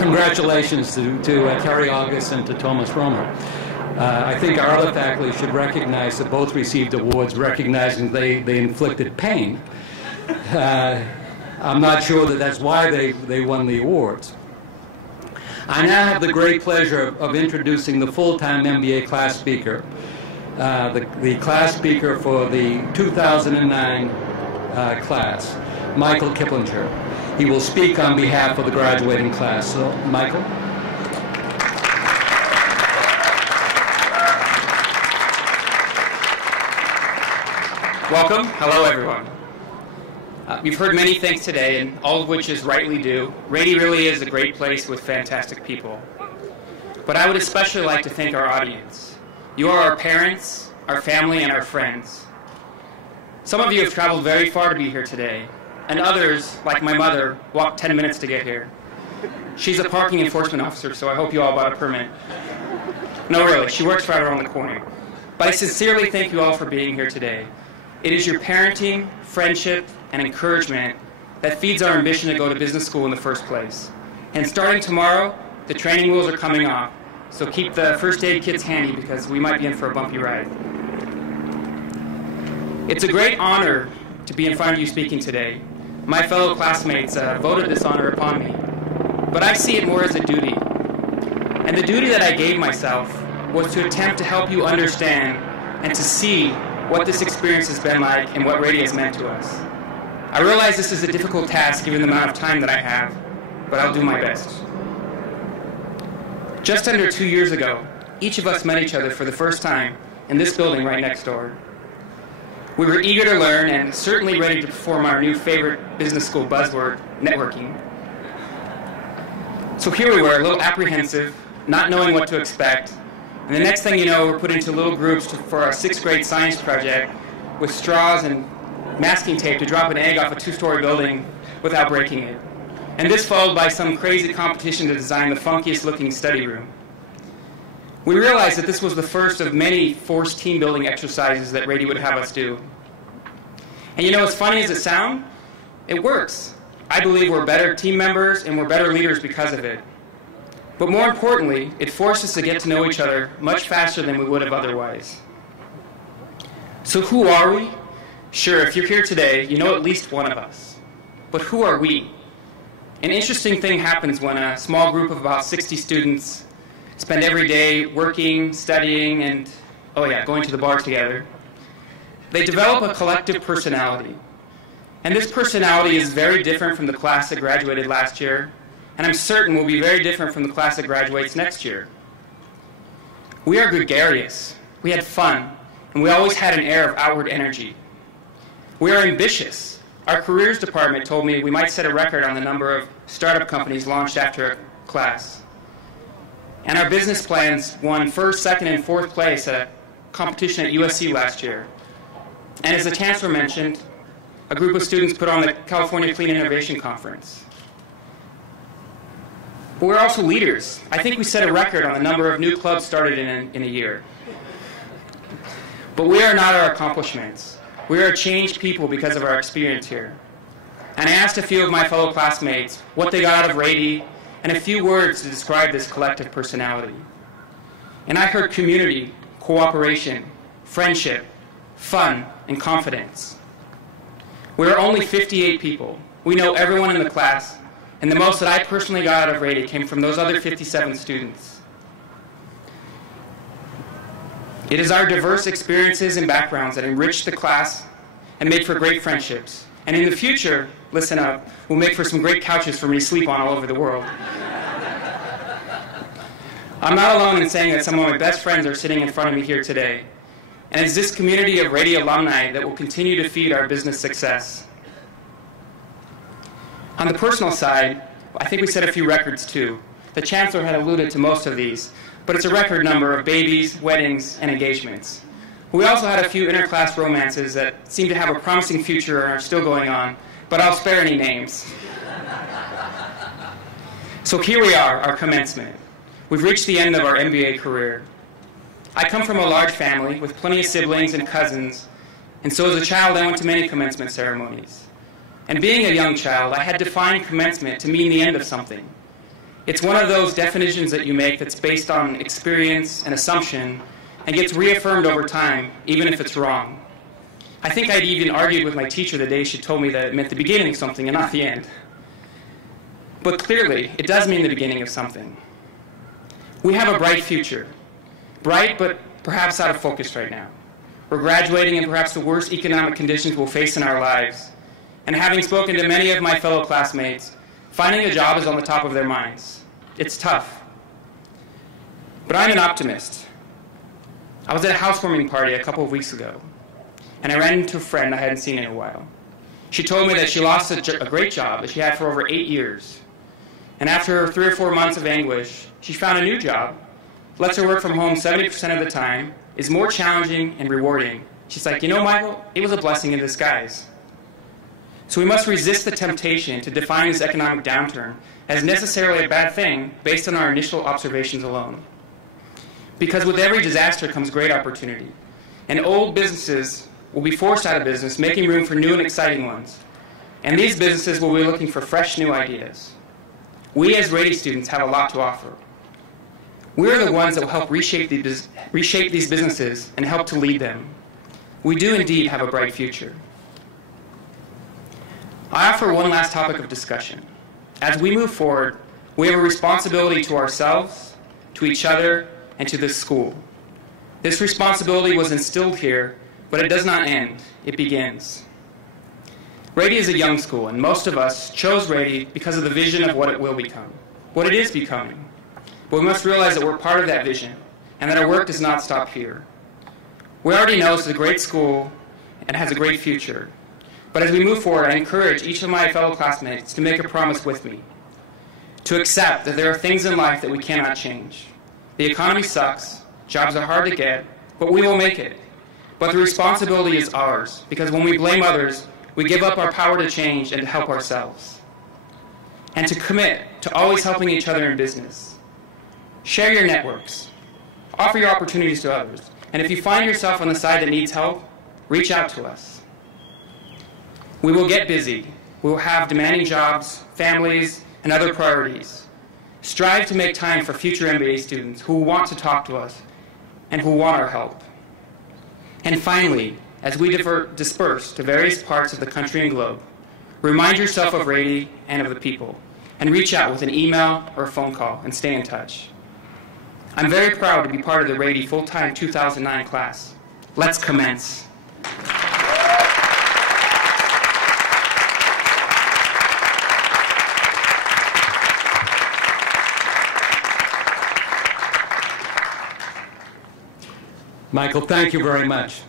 congratulations to Terry August and to Thomas Romer. I think our other faculty should recognize that both received awards, recognizing they inflicted pain. I'm not sure that that's why they won the awards. I now have the great pleasure of introducing the full-time MBA class speaker, the class speaker for the 2009 class, Michael Keplinger. He will speak on behalf of the graduating class. So, Michael? Welcome. Hello, everyone. We've heard many things today, and all of which is rightly due. Rady really is a great place with fantastic people. But I would especially like to thank our audience. You are our parents, our family, and our friends. Some of you have traveled very far to be here today, and others, like my mother, walked 10 minutes to get here. She's a parking enforcement officer, so I hope you all bought a permit. No, really, she works right around the corner. But I sincerely thank you all for being here today. It is your parenting, friendship, and encouragement that feeds our ambition to go to business school in the first place. And starting tomorrow, the training wheels are coming off, so keep the first aid kits handy because we might be in for a bumpy ride. It's a great honor to be in front of you speaking today. My fellow classmates voted this honor upon me, but I see it more as a duty. And the duty that I gave myself was to attempt to help you understand and to see what this experience has been like and what Rady has meant to us. I realize this is a difficult task given the amount of time that I have, but I'll do my best. Just under 2 years ago, each of us met each other for the first time in this building right next door. We were eager to learn and certainly ready to perform our new favorite business school buzzword, networking. So here we were, a little apprehensive, not knowing what to expect. And the next thing you know, we're put into little groups for our 6th grade science project with straws and masking tape to drop an egg off a 2-story building without breaking it. And this followed by some crazy competition to design the funkiest looking study room. We realized that this was the first of many forced team building exercises that Rady would have us do. And you know, as funny as it sounds, it works. I believe we're better team members and we're better leaders because of it. But more importantly, it forced us to get to know each other much faster than we would have otherwise. So who are we? Sure, if you're here today, you know at least one of us. But who are we? An interesting thing happens when a small group of about 60 students spend every day working, studying, and, oh yeah, going to the bar together. They develop a collective personality. And this personality is very different from the class that graduated last year, and I'm certain will be very different from the class that graduates next year. We are gregarious, we had fun, and we always had an air of outward energy. We are ambitious. Our careers department told me we might set a record on the number of startup companies launched after a class. And our business plans won 1st, 2nd, and 4th place at a competition at USC last year. And as the Chancellor mentioned, a group of students put on the California Clean Innovation Conference. But we're also leaders. I think we set a record on the number of new clubs started in a year. But we are not our accomplishments. We are changed people because of our experience here. And I asked a few of my fellow classmates what they got out of Rady and a few words to describe this collective personality. And I heard community, cooperation, friendship, fun, and confidence. We are only 58 people. We know everyone in the class. And the most that I personally got out of Rady came from those other 57 students. It is our diverse experiences and backgrounds that enrich the class and make for great friendships. And in the future, listen up, will make for some great couches for me to sleep on all over the world. I'm not alone in saying that some of my best friends are sitting in front of me here today. And it's this community of Rady alumni that will continue to feed our business success. On the personal side, I think we set a few records too. The Chancellor had alluded to most of these, but it's a record number of babies, weddings, and engagements. We also had a few interclass romances that seem to have a promising future and are still going on, but I'll spare any names. So here we are, our commencement. We've reached the end of our MBA career. I come from a large family with plenty of siblings and cousins, and so as a child I went to many commencement ceremonies. And being a young child, I had defined commencement to mean the end of something. It's one of those definitions that you make that's based on experience and assumption and gets reaffirmed over time, even if it's wrong. I think I'd even argued with my teacher the day she told me that it meant the beginning of something and not the end. But clearly, it does mean the beginning of something. We have a bright future. Bright, but perhaps out of focus right now. We're graduating in perhaps the worst economic conditions we'll face in our lives. And having spoken to many of my fellow classmates, finding a job is on the top of their minds. It's tough. But I'm an optimist. I was at a housewarming party a couple of weeks ago, and I ran into a friend I hadn't seen in a while. She told me that she lost a great job that she had for over 8 years. And after 3 or 4 months of anguish, she found a new job, lets her work from home 70% of the time, is more challenging and rewarding. She's like, you know, Michael, it was a blessing in disguise. So we must resist the temptation to define this economic downturn as necessarily a bad thing based on our initial observations alone. Because with every disaster comes great opportunity. And old businesses will be forced out of business, making room for new and exciting ones. And these businesses will be looking for fresh new ideas. We as Rady students have a lot to offer. We're the ones that will help reshape these businesses and help to lead them. We do indeed have a bright future. I offer one last topic of discussion. As we move forward, we have a responsibility to ourselves, to each other, and to this school. This responsibility was instilled here, but it does not end. It begins. Rady is a young school, and most of us chose Rady because of the vision of what it will become, what it is becoming. But we must realize that we're part of that vision, and that our work does not stop here. We already know it's a great school and has a great future. But as we move forward, I encourage each of my fellow classmates to make a promise with me, to accept that there are things in life that we cannot change. The economy sucks, jobs are hard to get, but we will make it. But the responsibility is ours, because when we blame others, we give up our power to change and to help ourselves. And to commit to always helping each other in business. Share your networks. Offer your opportunities to others. And if you find yourself on the side that needs help, reach out to us. We will get busy. We will have demanding jobs, families, and other priorities. Strive to make time for future MBA students who want to talk to us and who want our help. And finally, as we disperse to various parts of the country and globe, remind yourself of Rady and of the people, and reach out with an email or a phone call and stay in touch. I'm very proud to be part of the Rady full-time 2009 class. Let's commence. Michael, thank you very much.